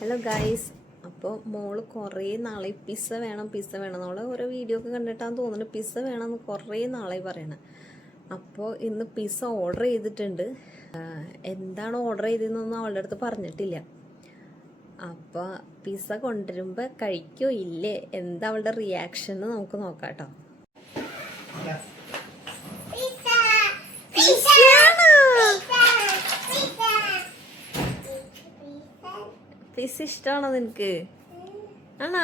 Hello guys, അപ്പോൾ മോള് കുറേ നാളെ പിസ്സ വേണം നമ്മൾ ഓരോ വീഡിയോ ഒക്കെ കണ്ടിട്ടാന്ന് തോന്നുന്നു പിസ്സ വേണമെന്ന് കുറേ നാളായി പറയണം. അപ്പോൾ ഇന്ന് പിസ്സ ഓർഡർ ചെയ്തിട്ടുണ്ട്. എന്താണ് ഓർഡർ ചെയ്തതെന്നൊന്നും അവളുടെ അടുത്ത് പറഞ്ഞിട്ടില്ല. അപ്പോൾ പിസ്സ കൊണ്ടുവരുമ്പോൾ കഴിക്കോ ഇല്ലേ, എന്താ അവളുടെ റിയാക്ഷൻ നമുക്ക് നോക്കാം കേട്ടോ. പിസ്സ ഇഷ്ടമാണോ നിനക്ക്? ആണാ?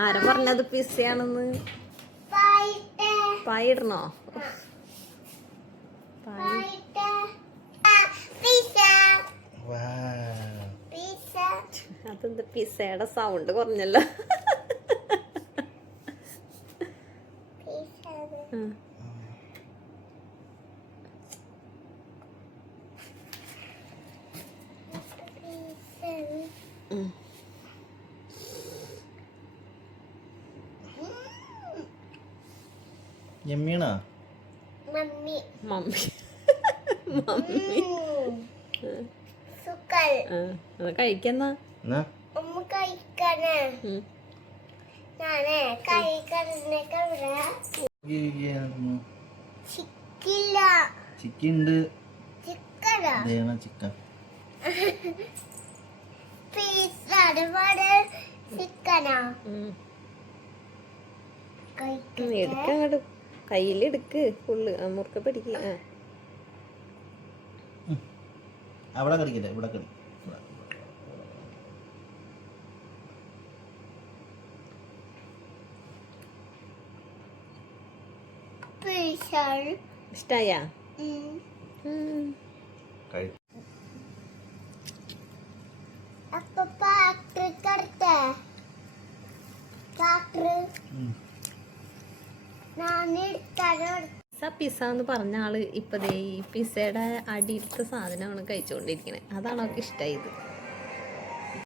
ആരാ പറഞ്ഞത് പിസ്സയാണെന്ന്? പായിടണോ? അതെന്താ പിസ്സയുടെ സൗണ്ട് കുറഞ്ഞല്ലോ? യമ്മിയാണോ? മമ്മി കഴിക്കുന്ന ചിക്കൻ ചിക്കൻ എടുക്കങ്ങോട്ട് കയ്യിലെടുക്ക്, ഫുള്ള് മുറുക്ക പിടിക്ക്. അവിടെ കടിക്കട്ടെ, ഇവിടെ കടി. ഇഷ്ടായ? പിസ്സ എന്ന് പറഞ്ഞ ആള് ഇപ്പൊ ഈ പിസ്സയുടെ അടിയിലത്തെ സാധനമാണ് കഴിച്ചുകൊണ്ടിരിക്കണേ. അതാണ് അവർക്ക് ഇഷ്ടമായത്.